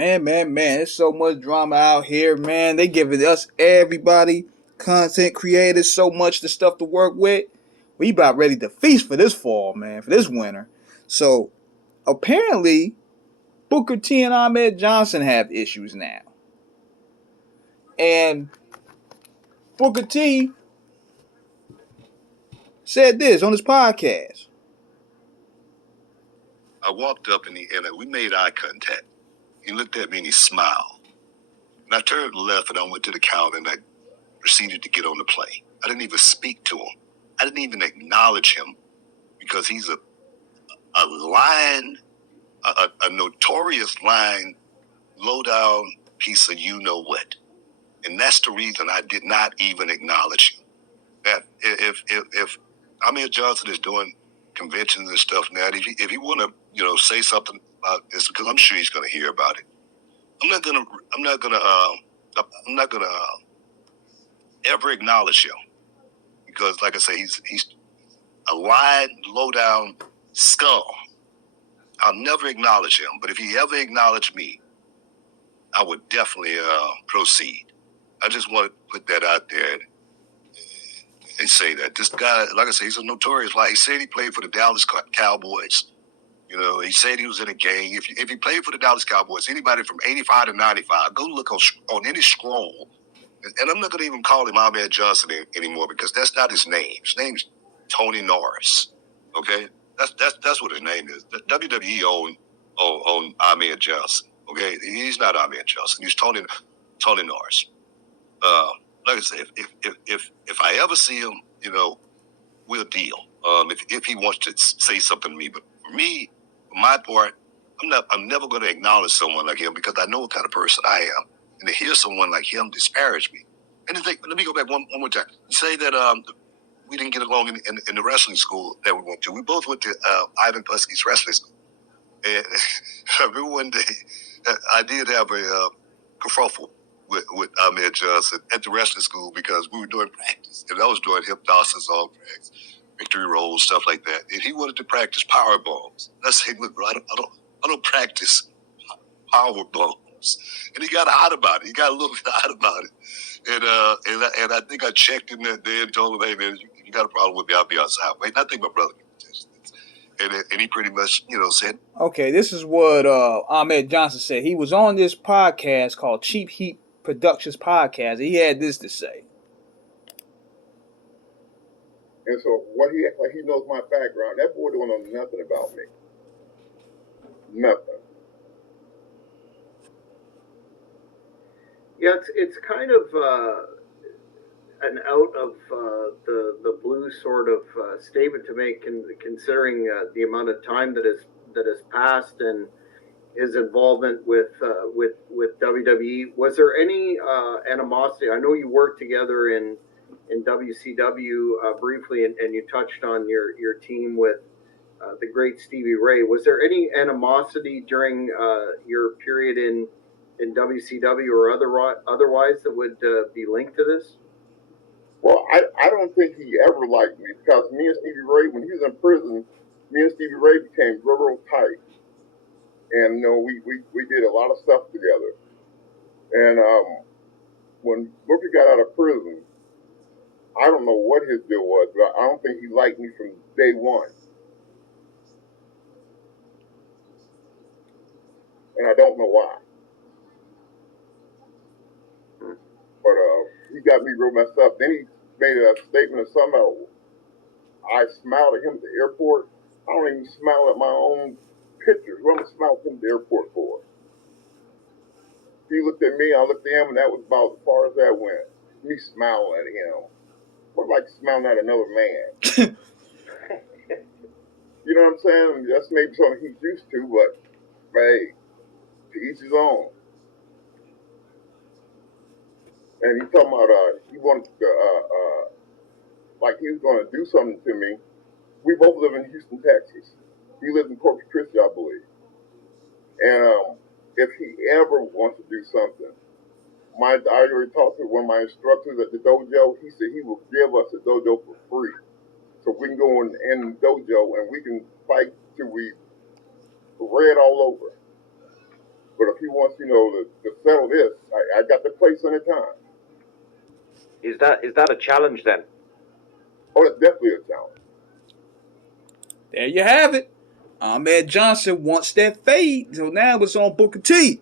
Man, there's so much drama out here, man. They giving us everybody, content creators, so much the stuff to work with. We about ready to feast for this fall, man, for this winter. So apparently, Booker T and Ahmed Johnson have issues now. And Booker T said this on his podcast. I walked up and we made eye contact. He looked at me and he smiled. And I turned left and I went to the counter and I proceeded to get on the plane. I didn't even speak to him. I didn't even acknowledge him because he's a lying, a notorious lying, low-down piece of you-know-what. And that's the reason I did not even acknowledge him. That if Ahmed Johnson is doing conventions and stuff now, if he want to, say something about this, because I'm sure he's going to hear about it. I'm not gonna ever acknowledge him because, like I say, he's a lying, low down scum. I'll never acknowledge him, but if he ever acknowledged me, I would definitely proceed. I just want to put that out there and say that this guy, like I say, he's a notorious liar. He said he played for the Dallas Cowboys. He said he was in a gang. If he played for the Dallas Cowboys, anybody from 85 to 95, go look on any scroll. And I'm not going to even call him Ahmed Johnson anymore because that's not his name. His name's Tony Norris. Okay, that's what his name is. The WWE owned Ahmed Johnson. Okay, he's not Ahmed Johnson. He's Tony Norris. Like I said, if I ever see him, we'll deal. If he wants to say something to me, but for me, for my part, I'm never going to acknowledge someone like him because I know what kind of person I am. And to hear someone like him disparage me. And let me go back one more time. Say that we didn't get along in the wrestling school that we went to. We both went to Ivan Putski's wrestling school. And I remember one day, I did have a kerfuffle with Ahmed Johnson at the wrestling school because we were doing practice. And I was doing hypnosis on practice, victory rolls, stuff like that. And he wanted to practice power bombs. I said, look, bro, I don't practice power bombs. And he got hot about it. He got a little bit hot about it. And I think I checked him that day and told him, hey, man, if you got a problem with me, I'll be outside. Wait, I think my brother can attest to this. And he pretty much, said. Okay, this is what Ahmed Johnson said. He was on this podcast called Cheap Heat Productions Podcast. He had this to say. And so he knows my background. That boy don't know nothing about me. Nothing. Yeah, it's kind of an out of the blue sort of statement to make, considering the amount of time that has passed and his involvement with WWE. Was there any animosity? I know you worked together in WCW briefly, and you touched on your team with the great Stevie Ray. Was there any animosity during your period in WCW or otherwise that would be linked to this? Well, I don't think he ever liked me because me and Stevie Ray, when he was in prison, me and Stevie Ray became real tight. And, we did a lot of stuff together. And when Booker got out of prison, I don't know what his deal was, but I don't think he liked me from day one. And I don't know why. But he got me real messed up. Then he made a statement of somehow I smiled at him at the airport. I don't even smile at my own pictures. What am I smiling at him at the airport for? He looked at me, I looked at him, and that was about as far as that went. Me smiling at him. What like smiling at another man? You know what I'm saying? That's maybe something he's used to, but hey, to each his own. And he talking about he wanted to like he was going to do something to me. We both live in Houston, Texas. He lives in Corpus Christi, I believe. And if he ever wants to do something, I already talked to one of my instructors at the dojo. He said he will give us the dojo for free, so we can go in the dojo and we can fight till we red all over. But if he wants, to settle this, I got the place on the time. Is that a challenge then? Oh, it's definitely a challenge. There you have it. Ahmed Johnson wants that fade, so now it's on Booker T.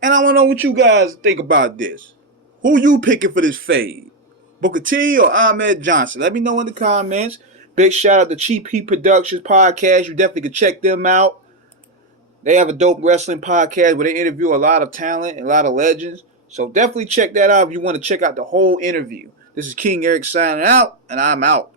And I want to know what you guys think about this. Who you picking for this fade? Booker T or Ahmed Johnson? Let me know in the comments. Big shout out to Cheap Heat Productions podcast. You definitely can check them out. They have a dope wrestling podcast where they interview a lot of talent and a lot of legends. So definitely check that out if you want to check out the whole interview. This is King Eric signing out, and I'm out.